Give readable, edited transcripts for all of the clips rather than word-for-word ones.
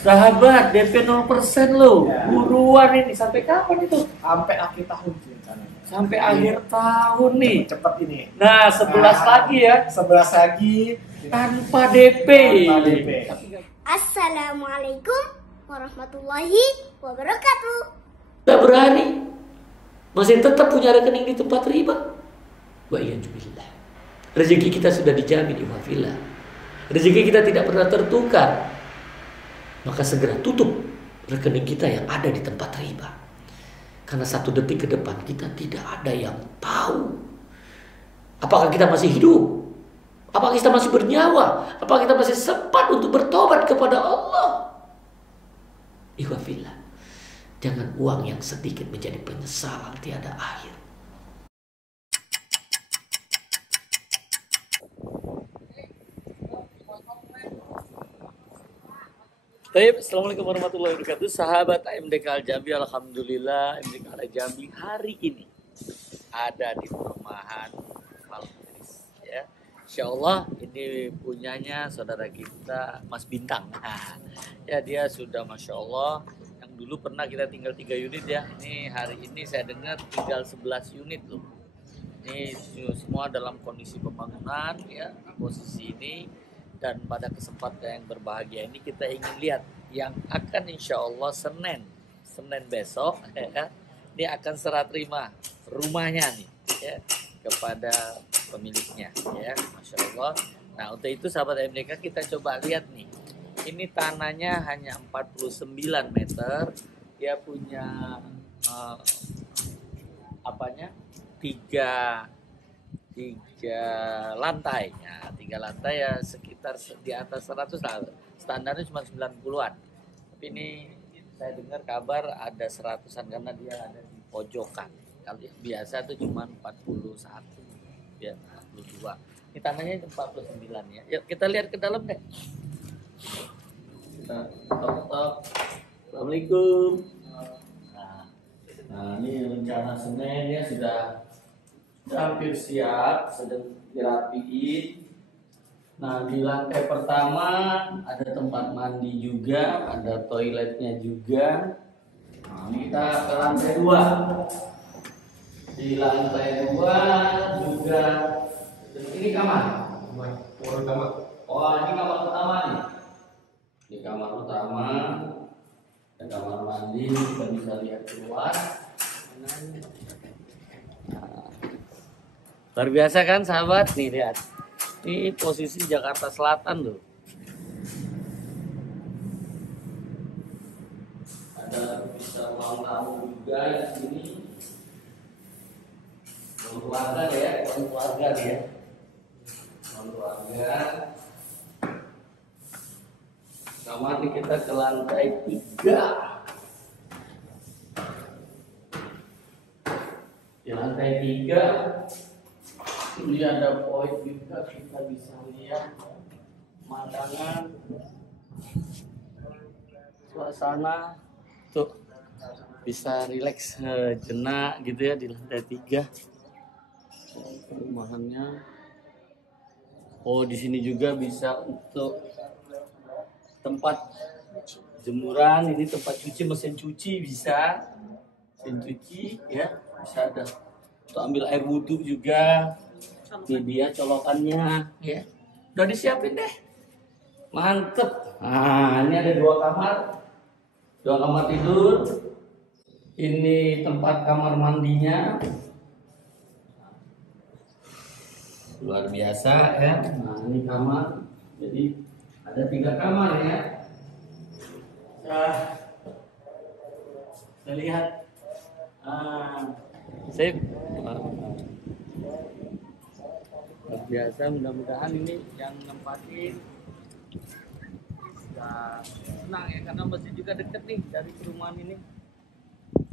Sahabat, DP 0% loh. Ya. Buruan ini sampai kapan itu? Sampai akhir tahun sih rencananya. Sampai akhir tahun nih. Cepet ini. Nah, 11 lagi ya. 11 lagi Tanpa DP. tanpa DP. Assalamualaikum warahmatullahi wabarakatuh. Udah berani. Masih tetap punya rekening di tempat riba. Wa iyyazubillah. Rezeki kita sudah dijamin iwafillah. Rezeki kita tidak pernah tertukar. Maka segera tutup rekening kita yang ada di tempat riba. Karena 1 detik ke depan kita tidak ada yang tahu. Apakah kita masih hidup? Apakah kita masih bernyawa? Apakah kita masih sempat untuk bertobat kepada Allah? Ikhwafillah. Jangan uang yang sedikit menjadi penyesalan tiada akhir. Baik, assalamualaikum warahmatullahi wabarakatuh. Sahabat AMDK Al Jambi, alhamdulillah AMDK Al Jambi hari ini ada di perumahan Maltris. Ya, Insya Allah ini punyanya saudara kita Mas Bintang. Ya, dia sudah masya Allah. Yang dulu pernah kita tinggal 3 unit ya. Ini hari ini saya dengar tinggal 11 unit loh. Ini semua dalam kondisi pembangunan ya di posisi ini. Dan pada kesempatan yang berbahagia ini kita ingin lihat yang akan insya Allah Senin besok ya, ini akan serah terima rumahnya nih ya, kepada pemiliknya ya, Masya Allah. Nah untuk itu sahabat MDK kita coba lihat nih, ini tanahnya hanya 49 meter, dia punya tiga lantainya, 3 lantai ya sekitar di atas 100 lah. Standarnya cuma 90-an. Tapi ini saya dengar kabar ada 100-an karena dia ada di pojokan. Kalau biasa itu cuma 41 ya 42. Ini tanahnya 49 ya. Yuk kita lihat ke dalam deh. Kita tok. Assalamualaikum. Nah, ini rencana Senin ya sudah hampir siap, sedang dirapiin. Nah di lantai pertama ada tempat mandi juga, ada toiletnya juga. Nah ini kita ke lantai 2. Di lantai 2 juga ini kamar. Oh ini kamar utama nih. Ini kamar utama, ada kamar mandi, kita bisa lihat keluar. Luar biasa kan sahabat, nih lihat. Ini posisi Jakarta Selatan loh. Ada bisa ruang tamu juga di sini. Ruang keluarga ya, ruang keluarga ya. Ruang keluarga. Kamar ini kita ke lantai 3. Di lantai 3 ini ada poin juga, kita bisa lihat pemandangan suasana tuh, bisa rileks jenak gitu ya di lantai 3 perumahannya. Oh di sini juga bisa untuk tempat jemuran, ini tempat cuci, mesin cuci bisa, mesin cuci ya, bisa ada untuk ambil air wudhu juga. Ini dia colokannya ya. Udah disiapin deh. Mantep. Nah, ini ada 2 kamar. 2 kamar tidur. Ini tempat kamar mandinya. Luar biasa ya. Nah, ini kamar. Jadi ada 3 kamar ya. Nah, saya lihat. Saya biasa, mudah-mudahan ini yang nempatin sudah senang ya, karena masih juga deket nih dari perumahan ini,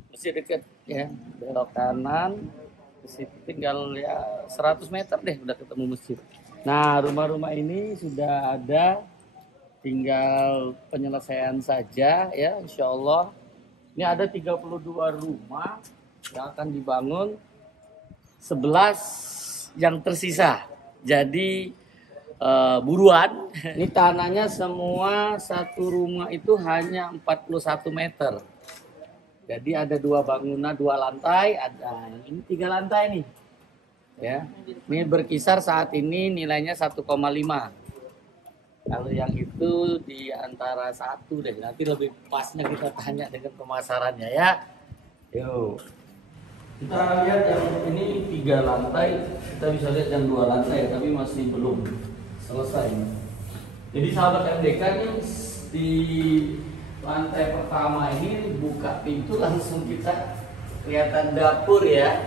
masih deket ya, belok kanan ke situ tinggal ya 100 meter deh udah ketemu masjid. Nah rumah-rumah ini sudah ada, tinggal penyelesaian saja ya insya Allah. Ini ada 32 rumah yang akan dibangun, 11 yang tersisa. Jadi buruan. Ini tanahnya semua satu rumah itu hanya 41 meter. Jadi ada dua bangunan, dua lantai, ada ini 3 lantai nih. Ya. Ini berkisar saat ini nilainya 1,5. Kalau yang itu di antara 1 deh. Nanti lebih pasnya kita tanya dengan pemasarannya ya. Yuk. Kita lihat yang ini 3 lantai, kita bisa lihat yang 2 lantai tapi masih belum selesai. Jadi sahabat MDK ini di lantai pertama ini buka pintu langsung kita kelihatan dapur ya.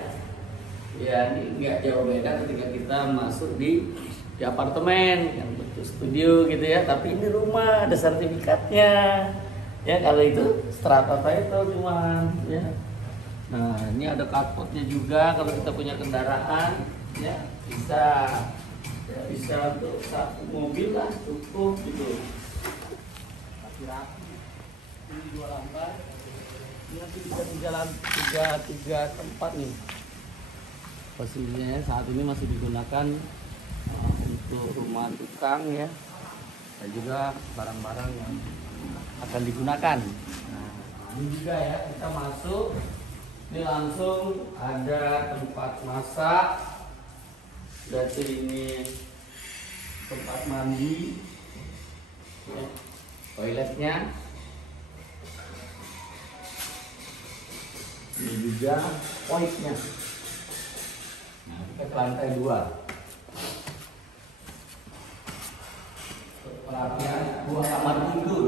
Ya ini nggak jauh beda ketika kita masuk di apartemen yang bentuk studio gitu ya. Tapi ini rumah ada sertifikatnya. Ya kalau itu strata title cuman ya. Nah ini ada carportnya juga kalau kita punya kendaraan ya bisa untuk 1 mobil lah cukup gitu. Rapi-rapi. Ini 2 lantai. Ini nanti bisa tiga tempat nih. Posisinya saat ini masih digunakan untuk rumah tukang ya. Dan juga barang-barang yang akan digunakan. Nah, ini juga ya kita masuk. Ini langsung ada tempat masak. Berarti ini tempat mandi. Ya. Toiletnya. Ini juga poiknya. Nah, kita ke lantai 2. Perapian 2 kamar tidur.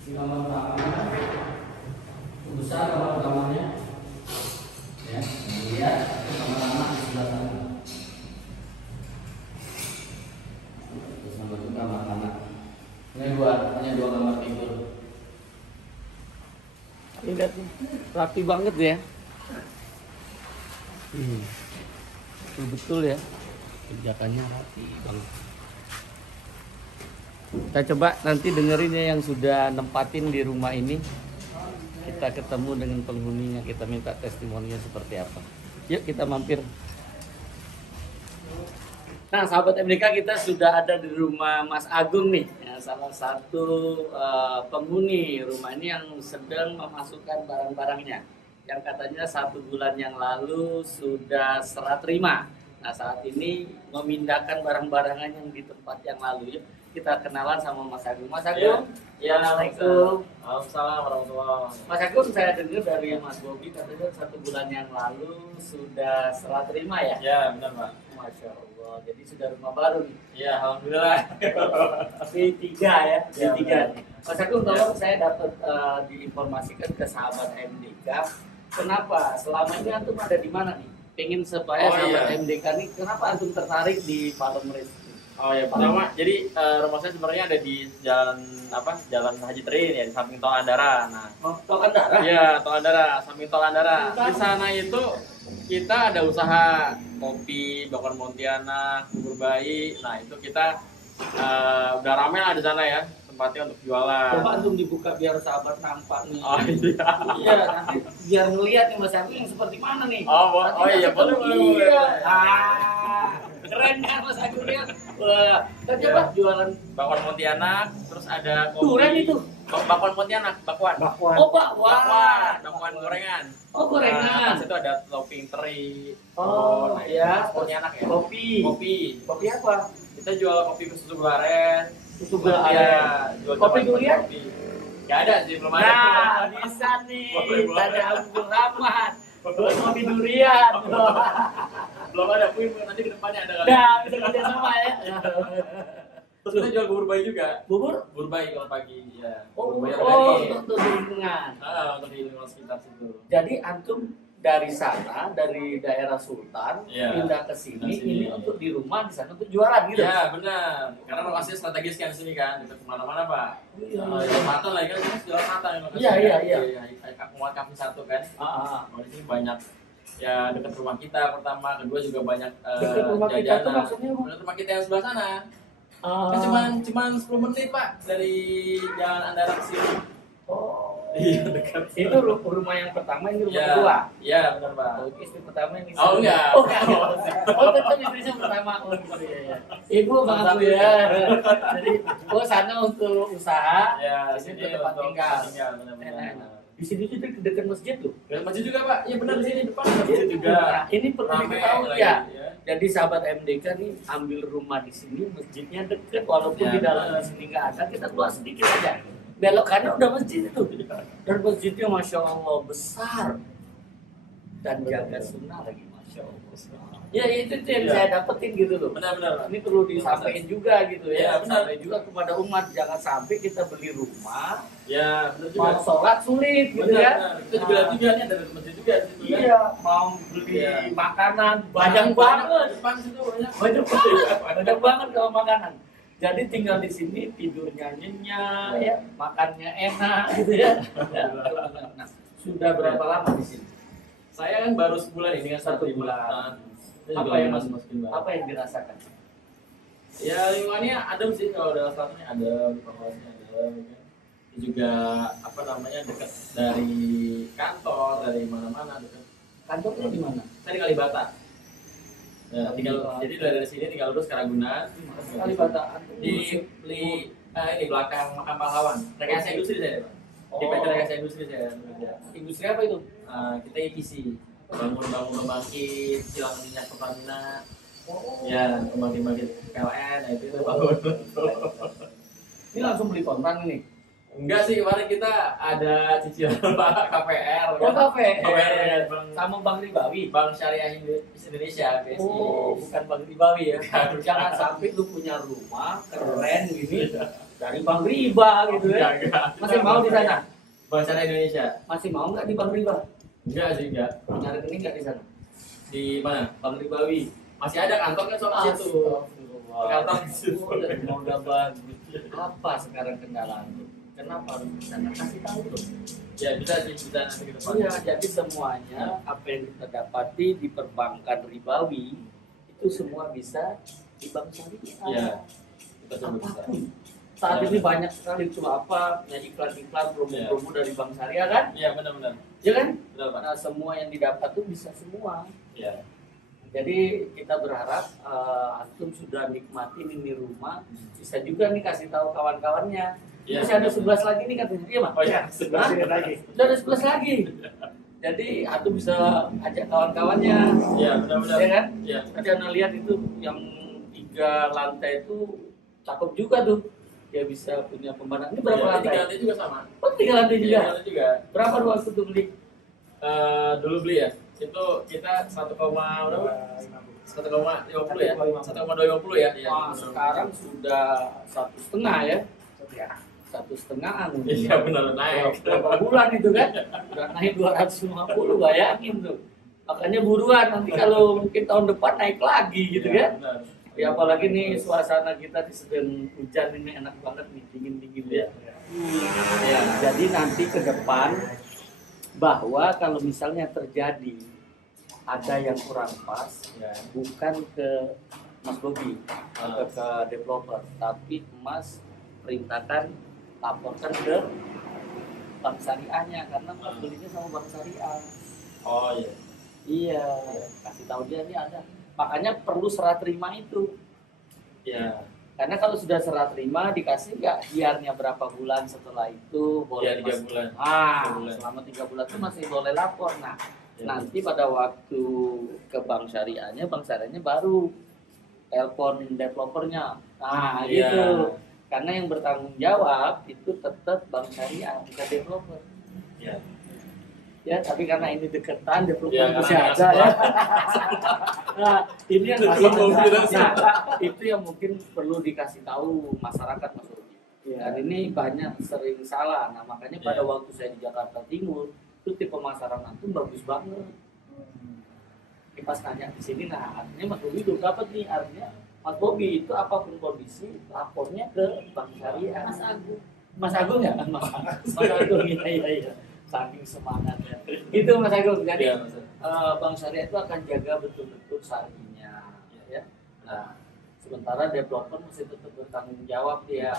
Di kamar pertamanya besar kamar pertamanya. Ya, lihat itu kamar anak di sebelah sana. Terus nomor 2 kamar anak. Ini hanya 2 kamar tidur. Lihat rapi banget ya. Betul-betul ya. Kerjakannya rapi banget. Kita coba nanti dengerin ya yang sudah nempatin di rumah ini. Kita ketemu dengan penghuninya, kita minta testimoninya seperti apa. Yuk kita mampir. Nah sahabat MDK, kita sudah ada di rumah Mas Agung nih ya, salah satu penghuni rumah ini yang sedang memasukkan barang-barangnya yang katanya 1 bulan yang lalu sudah serah terima. Nah saat ini memindahkan barang-barangan yang di tempat yang lalu. Yuk kita kenalan sama Mas Agung. Mas Agung, ya, Assalamualaikum. Waalaikumsalam warahmatullahi wabarakatuh. Mas Agung, saya dengar dari Mas Bobi katanya 1 bulan yang lalu sudah serah terima ya? Ya, benar Pak. Masya Allah, jadi sudah rumah baru nih. Ya, alhamdulillah. V3 ya, V3. Ya, Mas Agung, tolong saya dapat diinformasikan ke sahabat MDK, kenapa selama ini antum ada di mana nih? Pengen supaya sahabat MDK nih, kenapa antum tertarik di Palem Res? Oh ya, pertama jadi rumah saya sebenarnya ada di Jalan Haji Trin ya, di samping Tol Andara. Nah, Tol Andara? iya, Tol Andara, samping Tol Andara. Di sana itu kita ada usaha kopi, bakwan Pontianak, bubur bayi. Nah, itu kita udah rame lah di sana ya, tempatnya untuk jualan. Coba antum dibuka biar sahabat nampak nih. Oh iya. Iya, nanti biar ngeliat nih Mas Agung yang seperti mana nih. Oh iya, boleh. Keren kan Mas Agung ya. Wah, kita coba jualan Bakwan Pontianak, terus ada kopi. durian itu. Bakwan Pontianak, bakwan. Oh, Bakwan gorengan. Oh, Nah, gorengan. pas itu ada topping teri. Oh, iya. Pontianak ya. Kopi. Kopi apa? Kita jual kopi susu gula aren. Susu gula Iya, aren. jual Kopi jaman durian? kopi. Gak ada sih, belum ada. Nah, bisa nih. Boleh. Tanya Abdul Rahman. Buat kopi durian. Belum ada, nanti ke depannya ada kali. Nah, bisa kerja sama ya. Terus kita jual bubur bayi juga. Bubur? Bubur bayi kalau pagi, ya. Oh, Bubur bayi ada untuk lingkungan. untuk di lingkungan sekitar situ. Jadi antum dari sana, dari daerah Sultan, Iya. pindah ke sini, Ke sini. ini untuk di rumah, di sana untuk jualan gitu. Ya benar, karena lokasinya strategis kan di sini kan, dekat kemana-mana Pak. Iya. Jalan Matan lagi kan, ini Jalan Matan yang lokasinya. Iya. Muat Kampung 1 kan. Ah. Di sini banyak ya dekat rumah kita pertama, kedua juga banyak Dekat rumah kita tuh jajanan. maksudnya apa? Dekat rumah kita yang sebelah sana. Ah. Kan cuman 10 menit Pak dari Jalan Andara ke sini. Oh. Iya, dekat. Itu rumah yang pertama, ini rumah Ya, kedua. iya benar Pak. Oh, istri pertama ini. Oh enggak. Oh enggak. Oh tetap istrinya pertama. Oh gitu ya. Ibu maaf Bu ya. Jadi sana untuk usaha, Ya, di sini sini tempat untuk tinggal. benar-benar. Enak. Di sini juga dekat masjid tuh. Dan masjid juga Pak. Iya benar di sini depan masjid juga. Nah, ini perlu Rame diketahui lagi, ya. ya. Jadi sahabat MDK nih ambil rumah di sini, masjidnya dekat, walaupun Ya, di dalam benar. di sini nggak ada, kita keluar sedikit aja. Belok kanan udah masjid itu. Dan masjidnya masya Allah besar dan jaga sunnah lagi masya Allah. Ya itu tuh yang Ya. saya dapetin gitu loh. Benar-benar. Ini perlu disampaikan juga gitu Ya, ya. benar. Sampai juga kepada umat, jangan sampai kita beli rumah, Ya, benar juga. mau sholat sulit gitu Benar, ya. benar. Kita juga lihat juga nih ada masjid juga di situ kan. Iya, mau beli Iya. makanan banyak banget. Depan situ banyak. Banyak banget kalau makanan. Jadi tinggal di sini tidurnya nyenyak, ya, makannya enak gitu ya. Ya. Nah, sudah berapa lama di sini? Saya kan baru sebulan ini kan 1 bulan. Apa yang masukin apa yang dirasakan? Ya lingkungannya adem sih, kalau dalam statusnya adem, penghawasnya adem, ya. Terus juga apa namanya dekat dari kantor, dari mana-mana dekat. Kantornya di mana? Saya di Kalibata. Ya, jadi dari sini tinggal lurus ke Ragunan. Kalibata. Di ini belakang makam pahlawan. Rekayasa industri saya, Pak. Di PT Rekayasa Industri saya bekerja. Industri apa itu? Kita EPC, bangun pembangkit, kilang minyak Pertamina. Ya, pembangkit PLN, nah itu bangun. Ini langsung beli kontan ini. Enggak sih, kemarin kita ada cicilan Pak KPR. Oh, kafe. KPR ya, Sama Bang Ribawi. Bank Syariah Indonesia, BSI. Oh, bukan Bang Ribawi ya. Jangan sampai lu punya rumah keren gini dari Bang Riba gitu ya. Masih mau di sana? Bank Syariah Indonesia. Masih mau nggak di Bang Riba? Enggak sih, enggak. Punya rekening nggak di sana? Di mana? Bang Ribawi. Masih ada kantornya soal situ. Kantor di situ. Semoga bagus. Apa sekarang kendala lu? Kenapa harus di sana? Kasih tahu loh. Ya bisa sih, bisa nanti ke depan. Iya, jadi semuanya apa yang kita dapati di perbankan ribawi itu semua bisa di bank syariah. Iya. Kita coba bisa. Apapun. Saat ini banyak sekali tuh apa ya, iklan-iklan promo-promo dari bank syariah kan? Iya, benar-benar. Ya kan? Benar, Pak. Nah, semua yang didapat tuh bisa semua. Iya. Jadi kita berharap antum sudah nikmati ini rumah, bisa juga nih kasih tahu kawan-kawannya. Iya. Masih ada 11 lagi nih katanya. Iya, Mas? Oh ya, Hah? sebelah lagi. Sudah ada 11 lagi. Jadi antum bisa ajak kawan-kawannya. Iya, benar-benar. Ya kan? Iya. Tadi Anda lihat itu yang 3 lantai itu cakep juga tuh. Dia bisa punya pemandangan. Ini berapa Iya, lantai? 3 lantai juga sama. Oh, 3 lantai Iya, juga. 3 lantai juga. Berapa ruang untuk beli? Dulu beli ya, itu kita 1, berapa? 1,50 ya, 1,250 ya. Iya. Wah, sekarang sudah 1,5 ya. 1,5-an. Iya benar naik. Berapa bulan itu kan? Udah naik 250, bayangin tuh. Makanya buruan nanti kalau mungkin tahun depan naik lagi gitu Iya, kan. benar. Ya apalagi nih suasana kita di sedang hujan ini enak banget nih, dingin-dingin ya. Ya, jadi nanti ke depan bahwa kalau misalnya terjadi ada yang kurang pas, Ya. bukan ke Mas Bobi atau ke developer, tapi Mas perintahkan laporkan ke bank syariahnya karena Mas belinya sama bank syariah. Oh iya. Iya, kasih tahu dia nih ada. Makanya perlu serah terima itu. Iya. Karena kalau sudah serah terima dikasih nggak hiarnya berapa bulan setelah itu boleh Iya, 3 bulan. 3 bulan. selama 3 bulan itu masih boleh lapor. Nah, Ya. nanti pada waktu ke bank syariahnya baru telepon developernya. Nah, Iya. gitu. Karena yang bertanggung jawab itu tetap bank syariah, bukan developer. Iya. Ya, tapi karena ini deketan developer Ya, masih karena ada ya. Nah, ini yang masih ada. Iya. Nah, itu yang mungkin perlu dikasih tahu masyarakat Mas Rogi. Dan ini banyak sering salah. Nah, makanya pada Ya. waktu saya di Jakarta Timur, itu tipe pemasaran itu bagus banget. Ini pas tanya di sini, nah artinya Mas Bobi belum dapat nih, artinya Mas Bobi itu apapun kondisi lapornya ke Bank Syariah. Mas Agung. Mas Agung ya kan Mas Agung iya. Saking semangatnya. Itu Mas Agung. Jadi Iya, Mas. Bank Syariah itu akan jaga betul-betul syariahnya, ya. Nah, sementara developer mesti tetap bertanggung jawab dia.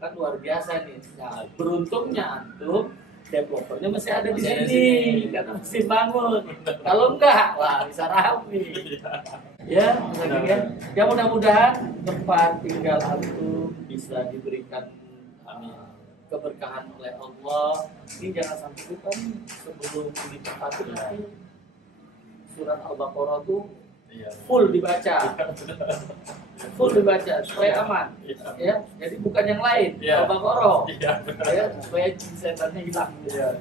Kan luar biasa nih. Nah, beruntungnya antum developernya masih ada di Masih ada sini sini. karena masih bangun. Kalau enggak, wah bisa ramai. Ya, ya. Ya mudah-mudahan tempat tinggal antum bisa diberikan keberkahan oleh Allah. Ini jangan sampai lupa nih sebelum ditempati nanti surat Al-Baqarah tuh full dibaca, supaya aman. Ya, jadi bukan yang lain, Al-Baqarah. Ya, supaya jin setannya hilang. Ya.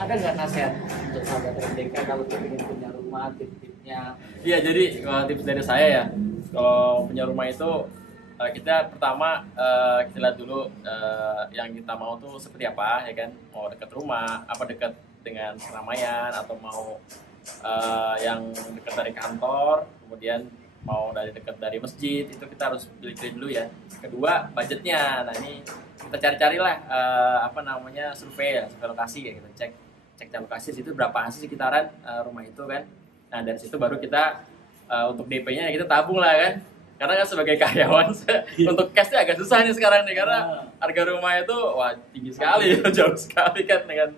Ada nggak nasihat untuk sahabat MDK kalau ingin punya rumah, tips-tipsnya? Iya, jadi tips dari saya ya, kalau punya rumah itu kita pertama kita lihat dulu yang kita mau tuh seperti apa, ya kan? Mau dekat rumah, apa dekat dengan keramaian, atau mau yang dekat dari kantor, kemudian mau dekat dari masjid, itu kita harus pilih-pilih dulu ya. Kedua, budgetnya. Nah ini kita cari-carilah survei lokasi ya, kita cek lokasi situ berapa sih sekitaran rumah itu kan. Nah dari situ baru kita untuk DP-nya kita tabung lah kan. Karena kan sebagai karyawan untuk cash-nya agak susah nih sekarang nih, karena harga rumah itu tinggi sekali, jauh sekali kan dengan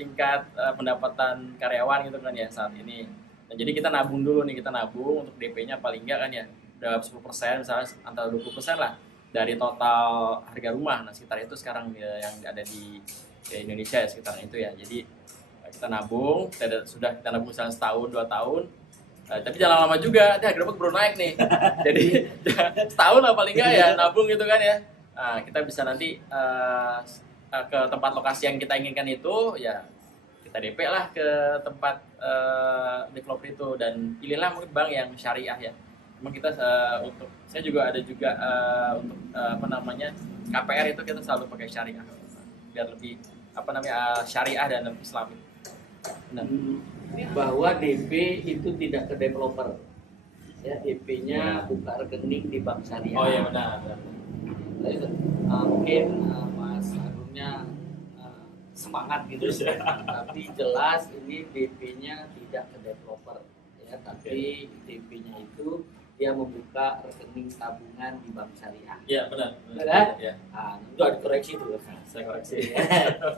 tingkat pendapatan karyawan gitu kan ya saat ini. Nah, jadi kita nabung dulu nih, kita nabung untuk DP-nya paling enggak kan ya udah 10%, misalnya antara 20% lah dari total harga rumah. Nah sekitar itu sekarang yang ada di Indonesia ya, sekitar itu ya. Jadi kita nabung, kita nabung misalnya setahun 2 tahun. Tapi jangan lama juga, harga rumah baru naik nih. Jadi setahun lah paling enggak ya nabung gitu kan ya. Nah, kita bisa nanti ke tempat lokasi yang kita inginkan itu ya kita DP lah ke tempat developer itu, dan pilihlah mungkin bank yang syariah ya. Memang kita untuk saya juga ada juga untuk KPR itu kita selalu pakai syariah biar lebih syariah dan lebih islami. Benar. Bahwa DP itu tidak ke developer. Ya, DP-nya buka rekening di bank syariah. Oh iya benar. Mungkin Mas Agungnya semangat gitu, tapi jelas ini DP-nya tidak ke developer ya, tapi DP-nya itu dia membuka rekening tabungan di bank syariah. Iya benar. Benar. Ya. Nah, itu ada koreksi tuh. Saya koreksi.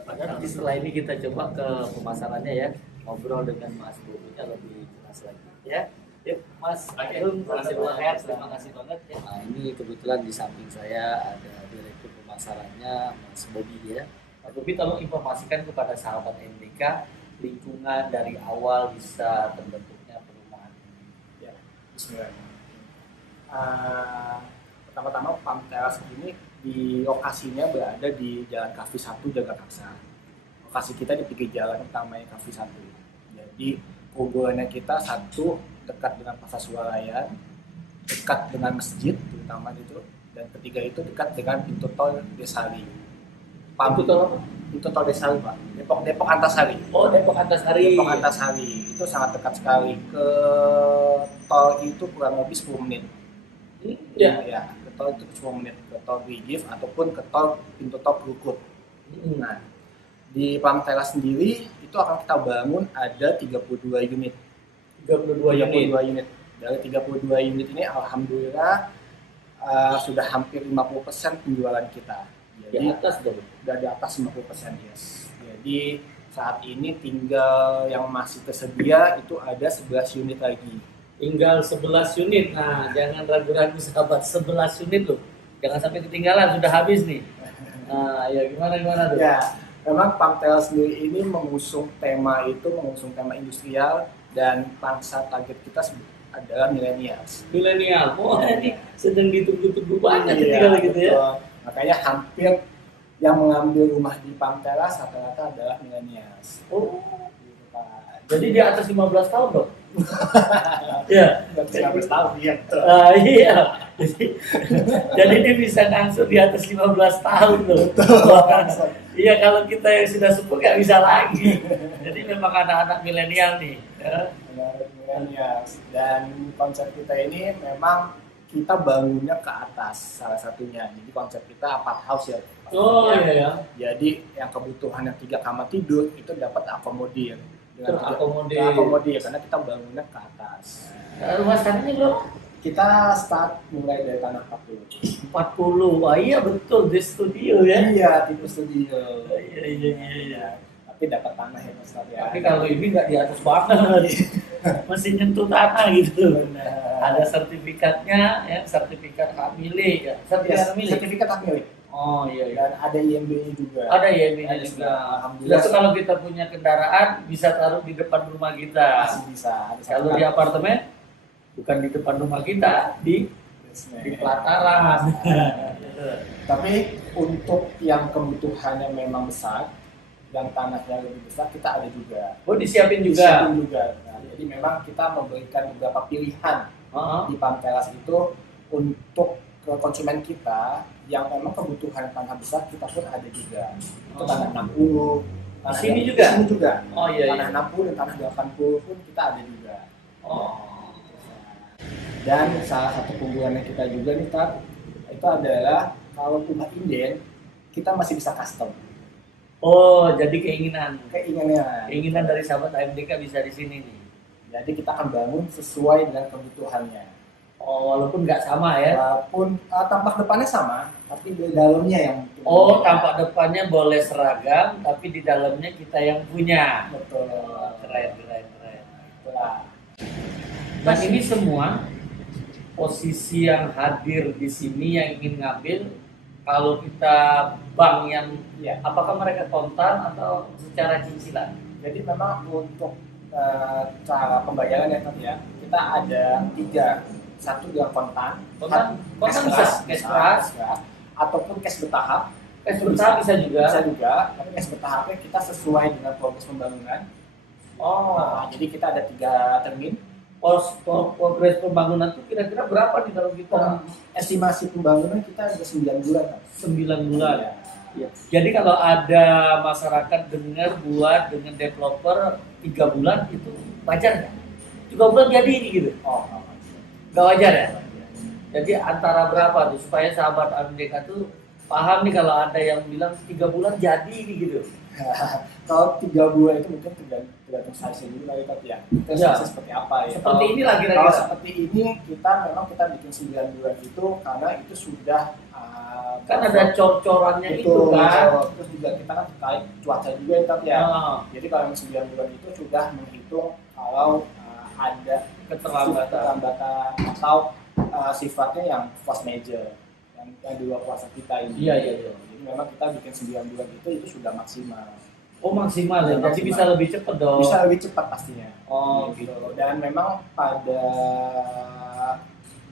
Nanti setelah ini kita coba ke pemasarannya ya, ngobrol dengan Mas Bobinya lebih jelas lagi ya. Yuk Mas Agung, terima kasih banget ya. Nah, ini kebetulan di samping saya ada direktur pemasarannya Mas Bobi ya. Mas Bobi, tolong informasikan kepada sahabat MDK lingkungan dari awal bisa terbentuknya perumahan. Ya, bismillahirrahmanirrahim. Pertama-tama Palm Terrace ini di lokasinya berada di Jalan Kafi 1 Jagakarsa. Lokasi kita di pinggir jalan utamanya Kafi 1. Jadi keunggulannya kita satu, dekat dengan Pasar Sualayan, dekat dengan masjid terutama itu, dan ketiga itu dekat dengan pintu tol Desari. Pintu tol apa? Pintu tol Desari, Pak. Depok Antasari. Oh, Depok Antasari. Depok Antasari itu sangat dekat sekali. Ke tol itu kurang lebih 10 menit. Ya. Ya, ke tol itu 10 menit, ke tol Brigif ataupun ke tol pintu tol Krukut. Nah, di Palm Terrace sendiri itu akan kita bangun ada 32 unit. 32 unit. Dari 32 unit ini alhamdulillah sudah hampir 50% penjualan kita. Jadi Di atas dong. sudah di atas 50%, yes. Jadi saat ini tinggal yang masih tersedia itu ada 11 unit lagi. Tinggal 11 unit. Nah, jangan ragu-ragu sahabat, 11 unit loh. Jangan sampai ketinggalan, sudah habis nih. Nah, ya gimana tuh? Ya, memang Palm Terrace sendiri ini mengusung tema industrial, dan pangsa target kita adalah millennials. Milenial. Oh, ini sedang ditunggu-tunggu banget Iya, tinggal gitu ya. betul. Makanya hampir yang mengambil rumah di Palm Terrace rata-rata adalah millennials. Oh, Gitu, Pak. jadi di atas 15 tahun dong? Iya. Nggak bisa 15 tahun, iya. Betul. Iya. Jadi dia bisa ngangsu di atas 15 tahun loh. Iya, kalau kita yang sudah sepuh nggak bisa lagi. Jadi memang anak-anak milenial nih. Ya. Millennials. Dan konsep kita ini memang kita bangunnya ke atas salah satunya. Jadi konsep kita apart house ya. Oh iya ya. Jadi yang kebutuhan yang 3 kamar tidur itu dapat akomodir. Terakomodir. Karena kita bangunnya ke atas. Rumah sekarang ini belum? Kita start mulai dari tanah 40. 40. Wah iya betul, di studio ya. Iya, tipe studio. Iya. Tapi dapat tanah ya Mas ya. Tapi kalau ini nggak di atas banget, masih nyentuh tanah gitu. Benar. Ada sertifikatnya, ya sertifikat hak milik, ya sertifikat hak milik. Sertifikat hak milik. Oh iya. Dan ada IMB-nya juga. Ada ya ini Ada juga. Alhamdulillah. Jadi kalau kita punya kendaraan bisa taruh di depan rumah kita. Masih bisa. Ada Kalau di apartemen bukan di depan rumah kita, di pelataran. Tapi untuk yang kebutuhannya memang besar dan tanahnya lebih besar, kita ada juga. Oh disiapin juga. Disiapin juga. Nah, jadi memang kita memberikan beberapa pilihan di Palm Terrace itu untuk ke konsumen kita yang memang kebutuhan tanah besar, kita pun ada juga. Itu tanah 60, Di sini juga? Di sini juga. Oh iya. Tanah 60 dan tanah 80 pun kita ada juga. Oh. Dan salah satu keunggulannya kita juga nih Kak, itu adalah kalau rumah inden kita masih bisa custom. Oh, jadi keinginan Keinginannya. dari sahabat AMDK bisa di sini nih. Jadi kita akan bangun sesuai dengan kebutuhannya. Oh, walaupun nggak sama ya. Walaupun tampak depannya sama, tapi di dalamnya yang Oh, tampak depannya boleh seragam, tapi di dalamnya kita yang punya. betul. Keren. Itulah. Dan ini semua posisi yang hadir di sini yang ingin ngambil, kalau kita bank yang Ya. apakah mereka kontan atau secara cicilan? Jadi memang untuk cara pembayaran ya tadi ya, kita ada 3. Satu dengan kontan Kontan bisa cash keras, ataupun cash bertahap. cash bertahap bisa juga. Bisa juga, tapi cash bertahapnya kita sesuai dengan progres pembangunan. Oh, Nah, jadi kita ada 3 termin. progres pembangunan itu kira-kira berapa nih kalau kita Estimasi pembangunan kita ada 9 bulan. Kan? 9 bulan? Ya. Ya. Jadi kalau ada masyarakat dengar buat dengan developer 3 bulan itu wajar nggak? 3 bulan jadi ini gitu? Oh, Nggak wajar ya? Jadi antara berapa tuh supaya sahabat AMDK tuh paham nih kalau ada yang bilang 3 bulan jadi ini gitu? kalau 3 bulan itu mungkin tergantung size dulu kali Pak ya. Kita Ya. size seperti apa ya. Seperti inilah Kalau kira-kira. seperti ini kita bikin 9 bulan itu karena itu sudah Kan ada cor-corannya itu betul, kan? Terus juga kita kan terkait cuaca juga ya Pak ya. Ah, Jadi kalau yang 9 bulan itu sudah menghitung kalau ada keterlambatan atau sifatnya yang force major yang di luar kuasa kita ini. Iya. Jadi memang kita bikin 9 bulan itu sudah maksimal. Oh maksimal ya, jadi Maksimal. bisa lebih cepat dong. Bisa lebih cepat pastinya. Oh gitu. Dan memang pada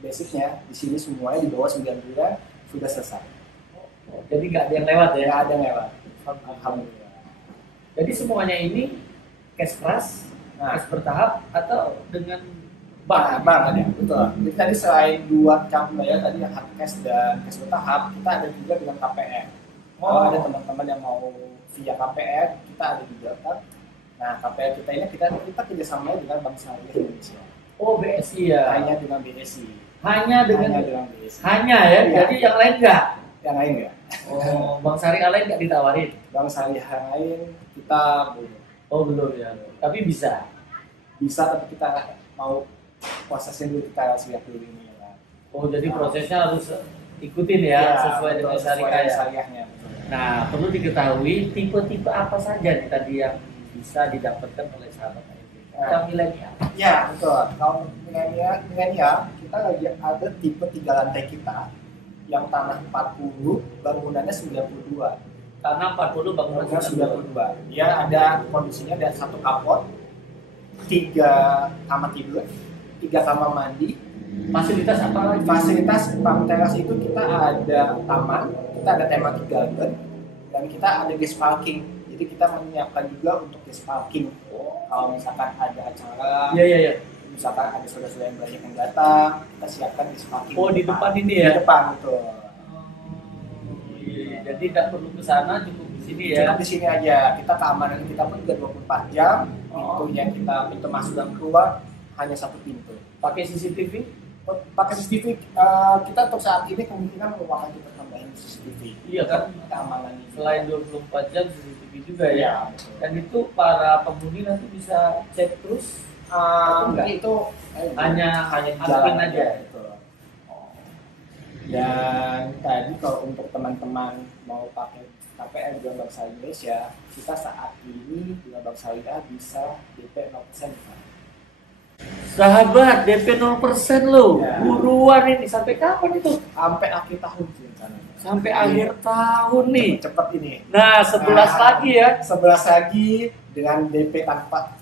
basicnya di sini semuanya di bawah 9 bulan sudah selesai. Jadi nggak ada yang lewat ya? Nggak ada yang lewat. Alhamdulillah. Jadi semuanya ini cash keras, Nah, cash bertahap atau dengan Bang, tadi betul. Jadi tadi selain 2 cara pembayaran tadi yang hard cash dan cash bertahap, kita ada juga dengan KPR. Kalau ada teman-teman yang mau via KPR, kita ada juga kan. Nah, KPR kita ini kita kerjasama dengan Bank Syariah Indonesia. Oh BSI ya? Hanya dengan BSI. Hanya dengan BSI. hanya ya? Iya. Jadi yang lain nggak? Yang lain ya. Oh, Bank Syariah lain nggak ditawarin? Bank Syariah yang lain kita belum. Oh belum ya? Tapi bisa? Bisa, tapi kita mau prosesnya dulu kita lihat dulu ini ya. Oh jadi prosesnya harus ikutin ya, sesuai dengan syariah ya? syariahnya. Nah, perlu diketahui tipe-tipe apa saja nih tadi yang bisa didapatkan oleh sahabat AMDK. Yang milenial. Ya, betul. Kalau milenial kita lagi ada tipe 3 lantai kita yang tanah 40, bangunannya 92. Tanah 40 bangunan Bangunan 92. 92. Dia ada kondisinya ada 1 kapot, 3 kamar tidur, 3 kamar mandi. Fasilitas apa lagi? Fasilitas Palm Terrace itu kita ada taman, kita ada thematic garden, dan kita ada guest parking. Jadi kita menyiapkan juga untuk guest parking. Kalau misalkan ada acara, Iya. misalkan ada saudara-saudara yang banyak yang datang, kita siapkan guest parking. Oh di depan ini ya? Di depan betul. Iya. Jadi tidak perlu ke sana, cukup di sini ya. Cukup di sini aja. Kita keamanan kita pun juga 24 jam. Pintu masuk dan keluar hanya 1 pintu. Pakai CCTV? Pakai CCTV kita untuk saat ini kemungkinan akan kita tambahin CCTV. Iya kan? Keamanan ini. Selain 24 jam CCTV juga ya. Iya, betul. Dan itu para penghuni nanti bisa cek terus. Enggak. Itu Hanya jalan admin aja. Betul. Dan tadi kalau untuk teman-teman mau pakai KPR Bulan Bank Syariah Indonesia, kita saat ini Bulan Bank Syariah bisa DP 0%. Sahabat, DP 0% loh. Ya. Buruan ini sampai kapan itu? Sampai akhir tahun sih rencananya. Sampai akhir tahun nih. Cepet ini. Nah, 11 lagi ya. 11 lagi dengan DP tanpa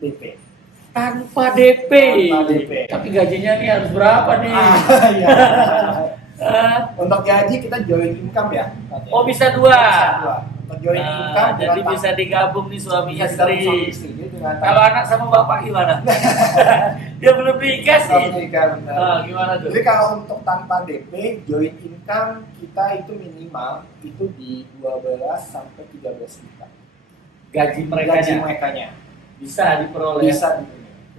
DP. Tanpa DP. Tanpa DP. Tapi gajinya nih harus berapa nih? Iya. Ah, Untuk gaji kita join income ya. oh bisa dua. Bisa dua. Untuk join Nah, income jadi dengan bisa digabung nih suami bisa digabung istri. suami istri. Jadi dengan Kalau anak sama bapak gimana? Dia belum nikah sih. income. Ah, gimana tuh? Jadi kalau untuk tanpa DP, joint income kita itu minimal itu di 12 sampai 13 juta. Gaji mereka Gaji merekanya bisa diperoleh. bisa di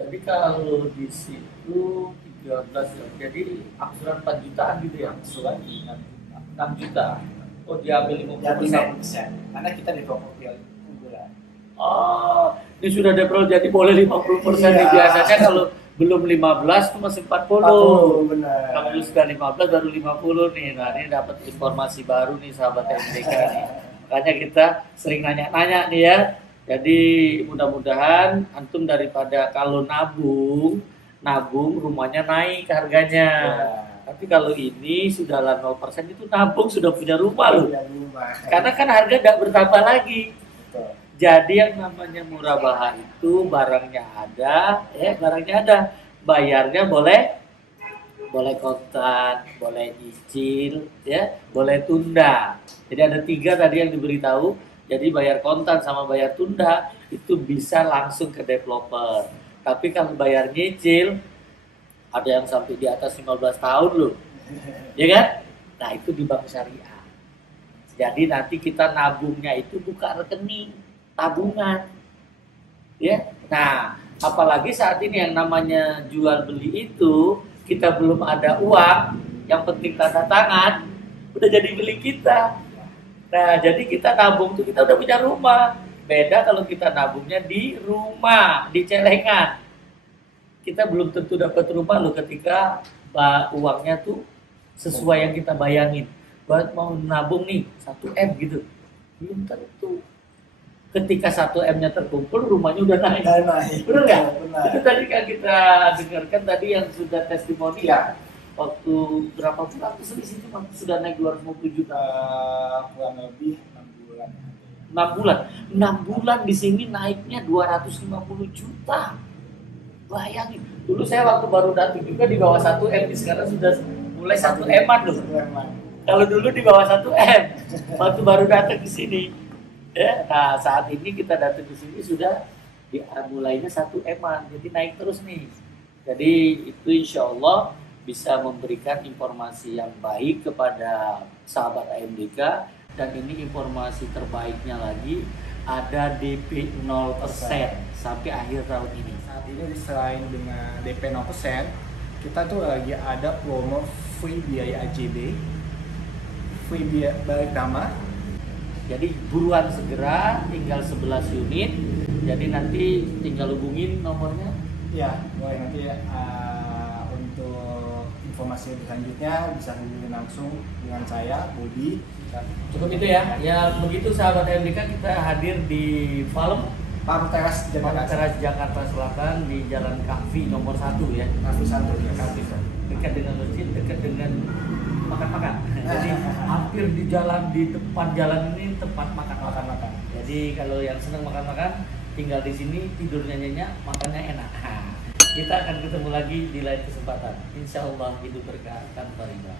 Jadi kalau di situ 13 ya. Jadi angsuran 4 jutaan gitu ya. angsuran di 6 juta. Oh, diambil 50%. jadi 5%. Karena kita di profil unggulan. Oh, ini sudah deprol jadi boleh 50% nih. Iya. Biasanya kalau belum 15 itu masih 40. Benar. Kalau sudah 15 baru 50 nih. Nah, ini dapat informasi baru nih sahabat MDK nih. Makanya kita sering nanya-nanya nih ya. Jadi mudah-mudahan antum daripada kalau nabung rumahnya naik harganya. Ya. Tapi kalau ini sudah 0% itu nabung sudah punya rumah loh. Punya rumah. Karena kan harga tidak bertambah lagi. Betul. Jadi yang namanya murabaha itu barangnya ada, barangnya ada. Bayarnya boleh kontan, boleh nyicil, ya, boleh tunda. Jadi ada 3 tadi yang diberitahu. Jadi bayar kontan sama bayar tunda itu bisa langsung ke developer. Tapi kalau bayar nyicil ada yang sampai di atas 15 tahun loh. Ya kan? Nah, itu di bank syariah. Jadi nanti kita nabungnya itu buka rekening tabungan. Ya. Nah, apalagi saat ini yang namanya jual beli itu kita belum ada uang, yang penting tanda tangan udah jadi milik kita. Nah, jadi kita nabung tuh kita udah punya rumah. Beda kalau kita nabungnya di rumah, di celengan. Kita belum tentu dapat rumah loh ketika uangnya tuh sesuai yang kita bayangin. Buat mau nabung nih 1M gitu. Belum tentu. Ketika 1M-nya terkumpul, rumahnya udah naik. Benar nggak? Benar. Itu tadi kan kita dengarkan tadi yang sudah testimoni Ya. waktu berapa bulan tuh selisih cuma sudah naik 250 juta. Kurang lebih 6 bulan. 6 bulan. 6 bulan di sini naiknya 250 juta. Bayangin. Dulu saya waktu baru datang juga di bawah 1M, sekarang sudah mulai 1M-an loh. Kalau dulu di bawah 1M, waktu baru datang ke sini. Ya, nah saat ini kita datang ke sini sudah mulainya 1M-an, jadi naik terus nih. Jadi itu insya Allah bisa memberikan informasi yang baik kepada sahabat AMDK. Dan ini informasi terbaiknya lagi, ada DP 0% sampai akhir tahun ini. Saat ini selain dengan DP 0%, kita tuh lagi ada promo free biaya AJB, free biaya balik nama. Jadi buruan segera, tinggal 11 unit. Jadi nanti tinggal hubungin nomornya. Ya, boleh nanti untuk informasi selanjutnya bisa hubungi langsung dengan saya, Budi. Cukup itu ya. Ya begitu sahabat MDK, kita hadir di Palem Palem Teras Jakarta Selatan di Jalan Kahfi nomor 1 ya. Kahfi 1 ya. Kahfi 1. Dekat dengan masjid, dekat dengan makan-makan. Jadi hampir di depan jalan ini tempat makan-makan. Jadi kalau yang senang makan-makan tinggal di sini, tidurnya nyenyak, makannya enak. Kita akan ketemu lagi di lain kesempatan. Insya Allah hidup berkah tanpa riba.